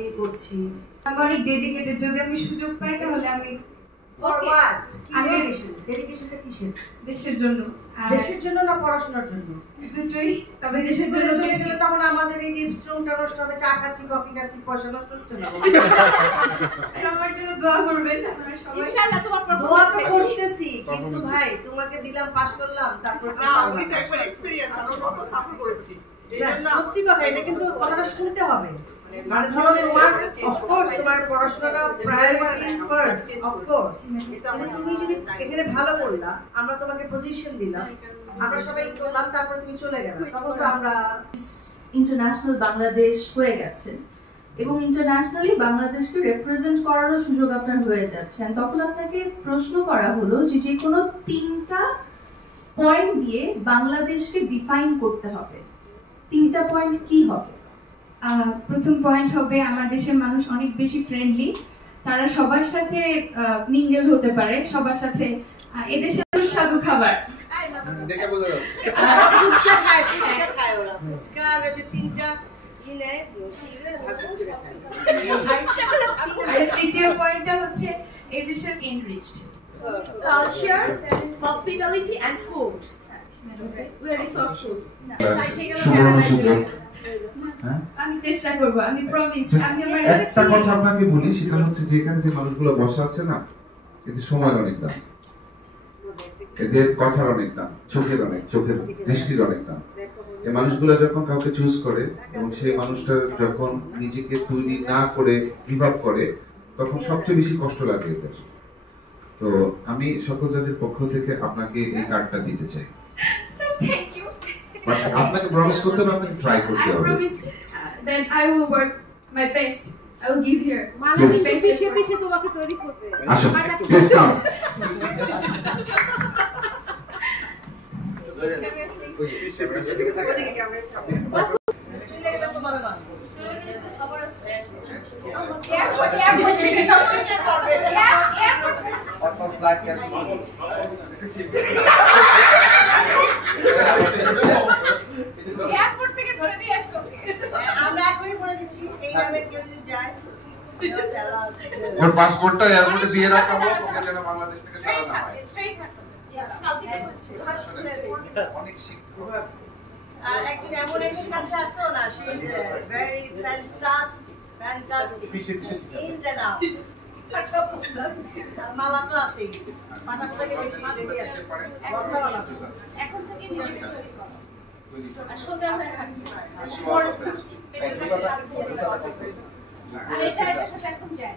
এই করছি। আমি অনেক ডেডিকেটেড, যদি আমি সুযোগ পাই তাহলে আমি ডেডিকেশনটা কিসের? দেশের জন্য। দেশের জন্য না পড়াশোনার জন্য? দুটোই। তবে দেশের জন্য চলে গেলে তখন আমাদের এই যে শ্রমটা নষ্ট হবে, চা খাচ্ছি কফি খাচ্ছি, পয়সা নষ্ট হচ্ছে না? আমার জন্য দোয়া করবেন আপনারা সবাই। ইনশাআল্লাহ তোমার দোয়া তো করতেছি, কিন্তু ভাই তোমাকে দিলাম, পাস করলাম, তারপর না আমি তো একবার এক্সপেরিয়েন্স আমি কত সাফার করেছি। সত্যি কথা, এটা কিন্তু কথাটা শুনতে হবে। মানে ধরো তোমার অফকোর্স তোমার পড়াশোনাটা প্রায়োরিটি ফার্স্ট, অফকোর্স, কিন্তু তুমি যদি এখানে ভালো করলা, আমরা তোমাকে পজিশন দিলাম, আমরা সবাই করলাম, তারপর তুমি চলে গেলে, তখন তো আমরা ইন্টারন্যাশনাল বাংলাদেশ হয়ে গেছে এবং ইন্টারন্যাশনালি বাংলাদেশকে রিপ্রেজেন্ট করারও সুযোগ আপনার হয়ে যাচ্ছে। তখন আপনাকে প্রশ্ন করা হলো যে কোনো 3টা পয়েন্ট দিয়ে বাংলাদেশকে ডিফাইন করতে হবে। 3টা পয়েন্ট কি হবে? প্রথম পয়েন্ট হবে আমার দেশের মানুষ অনেক বেশি ফ্রেন্ডলি, তারা সবার সাথে মিঙ্গেল হতে পারে, সবার সাথে। এদেশের সুস্বাদু খাবার দেখে বোঝা যাচ্ছে। ফুচকা খায় ওরা, ফুচকা আর যে 3টা ইনে আর তৃতীয় পয়েন্টটা হচ্ছে এদেশের enriched culture, hospitality and food, very soft. আমি চেষ্টা করব, আমি প্রমিস। আমি আমার একটা কথা আপনাকে বলি, সেটা হচ্ছে যে এখানে যে মানুষগুলো বসে আছে না, এদের সময়ের অনেক দাম, এদের কথার অনেক দাম, চোখের দৃষ্টির অনেক দাম। এই মানুষগুলো যখন কাউকে চুজ করে এবং সেই মানুষটা যখন নিজেকে তৈরি না করে গিভ আপ করে, তখন সবচেয়ে বেশি কষ্ট লাগে এদের। তো আমি সকল জাজের পক্ষ থেকে আপনাকে এই কার্ডটা দিতে চাই। Thank you. বাট আপনাকে প্রমিস করতে হবে, আপনাকে ট্রাই করতে I হবে। promise that I will work my best. I will give here. মালাদি পিছে তোমাকে তৈরি করবে। আসো, প্লিজ কাম। ওদিকে ক্যামেরার সামনে চলে গেলে তো ভালো না। চলে গেলে তো খবর আছে। Airport Also flight cancel. Airport থেকে ধরে নিয়ে আসবে। আমরা এখনই বলে দিচ্ছি, এই নামের কেউ যদি যায়, ওর পাসপোর্টটা এয়ারপোর্টে দিয়ে রাখা হোক, ওকে যেন বাংলাদেশ থেকে ছাড়া না হয়। স্ট্রেট হাঁটো। অনেক শিক্ষক আছে। আর একজন এমন একজন কাছে আসো না, she is very fantastic ins and outs. মালা তো আছে, পাটা থেকে বেশি আছে। এখন থেকে নিজেকে তৈরি করো। আর সোজা হয়ে হাঁটতে Wish you all the best. আর এটা এটার সাথে একদম যায়।